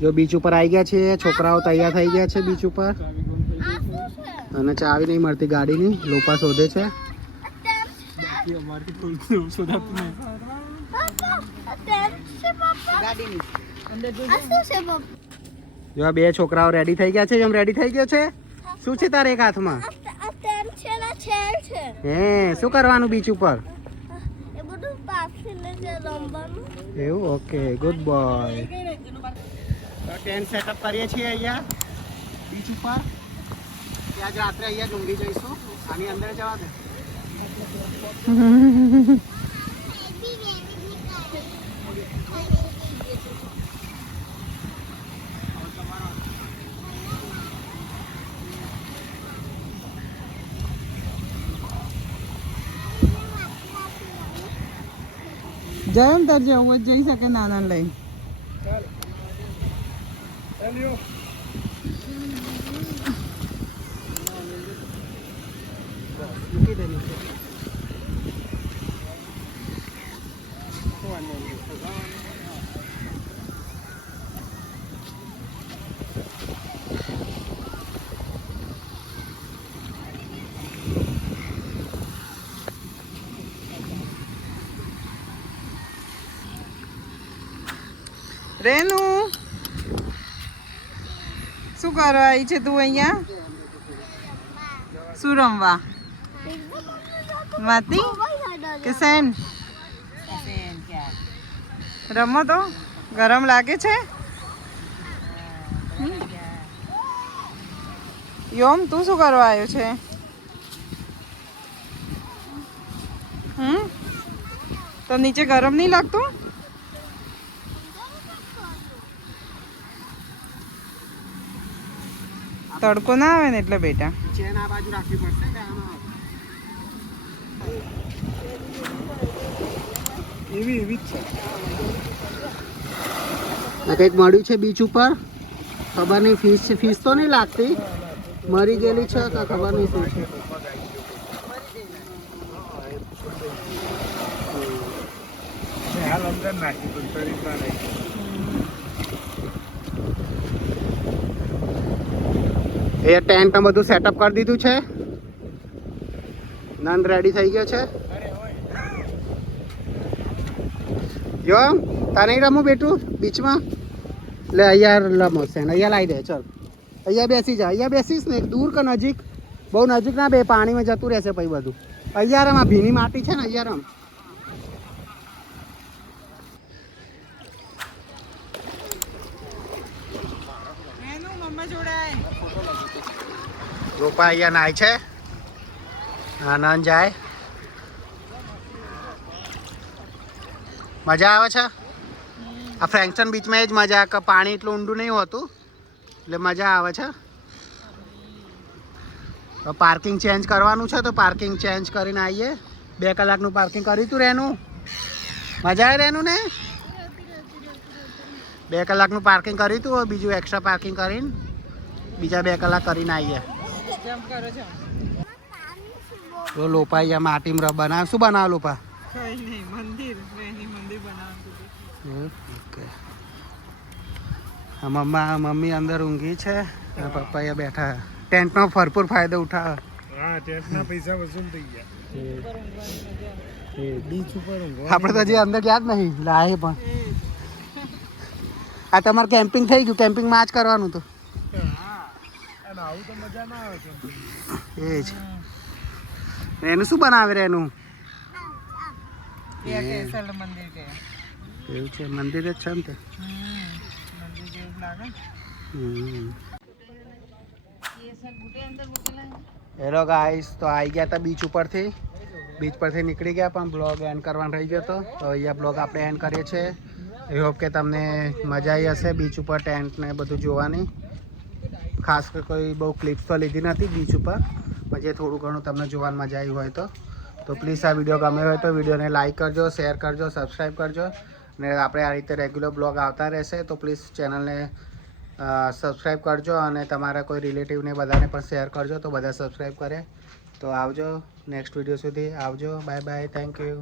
જો બીચ ઉપર આવી ગયા છે, છોકરાઓ તૈયાર થઈ ગયા છે બીચ ઉપર અને ચાવી નહીં મળતી ગાડીની, લોપા શોધે છે. જો આ બે છોકરાઓ રેડી થઈ ગયા છે. જેમ રેડી થઈ ગયો છે. શું છે તારે એક હાથમાં? હે, શું કરવાનું બીચ ઉપર? એવું, okay, good boy. Tent setup કરીએ છીએ અહીંયા બીચ ઉપર. ત્યાં જ રાત્રે અહીંયા ડુંગળી જઈશું. આની અંદર જવા દે. જયમ તાર જવું જઈ શકે નાના લઈ. રેનુ શું કરવા આવી છે તું અહીંયા? શું રમવા? માતી કે સેન? રમો તો. ગરમ લાગે છે? યોમ તું શું કરવા આવ્યો છે? તો નીચે ગરમ નહીં લાગતું? તડકો ના આવે ને એટલે બેટા. ચેન આ બાજુ રાખવી પડશે કે આમાં? એવી જ છે. આ કંઈક મળ્યું છે બીચ ઉપર. ખબર નહીં, ફિશ છે. ફિશ તો નહીં લાગતી, મરી ગયેલી છે કે ખબર નહીં શું છે. એ ટેન્ટ બધું સેટઅપ કરી દીધું છે. નંદ રેડી થઈ ગયો છે. જો તારે નહીં રમવું બેટું બીચમાં? લે અહીંયા રમો છે. અહીંયા લાવી દે. ચાલ અહીંયા બેસી જા. અહીંયા બેસીશ ને દૂર કે નજીક? બહુ નજીક ના બે, પાણીમાં જતું રહેશે પછી બધું. અહીંયા રમ. આ ભીની માટી છે ને, અહીંયા રમ. રોપા અહીંયા નાય છે. આનંદ જાય. મજા આવે છે. આ ફ્રેન્કસન બીચમાં જ મજા, કે પાણી એટલું ઊંડું નહીં હોતું એટલે મજા આવે છે. પાર્કિંગ ચેન્જ કરવાનું છે તો પાર્કિંગ ચેન્જ કરીને આવીએ. 2 કલાકનું પાર્કિંગ કર્યું તું રેનું? મજા આવે રેનું ને? 2 કલાકનું પાર્કિંગ કર્યું તું, બીજું એક્સ્ટ્રા પાર્કિંગ કરીને બીજા 2 કલાક કરીને આવીએ. તો લોપા અહીંયા માટીમાં બનાવ. શું બનાવ લોપા? મંદિર બનાવવાનું. ઓકે. મમ્મી અંદર ઊંઘી છે, પપ્પા અહીંયા બેઠા. ટેન્ટનો ભરપૂર ફાયદો ઉઠાવે. હા, ટેન્ટના પૈસા વસૂલ થઈ ગયા. બીચ ઉપર આપણે તો હજી અંદર ગયા જ નહીં. લાહે પણ આ તમારે કેમ્પિંગ થઈ ગયું. કેમ્પિંગમાં જ કરવાનું તો. આવું તો મજા ના આવે. એ જ. એનું શું બનાવે રે એનું? એવું છે, મંદિર જ છે ને તે. હેલો ગાઈસ, તો આવી ગયા હતા બીચ ઉપરથી. બીચ પરથી નીકળી ગયા પણ બ્લોગ એન્ડ કરવાનો રહી ગયો હતો. તો અહીંયા બ્લોગ આપણે એન્ડ કરીએ છીએ. આઈ હોપ કે તમને મજા આવી હશે બીચ ઉપર ટેન્ટ ને બધું જોવાની. ખાસ કોઈ બહુ ક્લિપ્સ તો લીધી નથી બીચ ઉપર, પછી થોડું ઘણું તમને જોવાની મજા આવી હોય તો પ્લીઝ આ વિડીયો ગમે હોય તો વિડીયોને લાઇક કરજો, શેર કરજો, સબસ્ક્રાઈબ કરજો. અને આપણે આ રીતે રેગ્યુલર બ્લોગ આવતા રહેશે તો પ્લીઝ ચેનલને સબસ્ક્રાઈબ કરજો અને તમારા કોઈ રિલેટિવને બધાને પણ શેર કરજો તો બધા સબસ્ક્રાઈબ કરે. તો આવજો નેક્સ્ટ વિડીયો સુધી. આવજો. Bye bye. Thank you.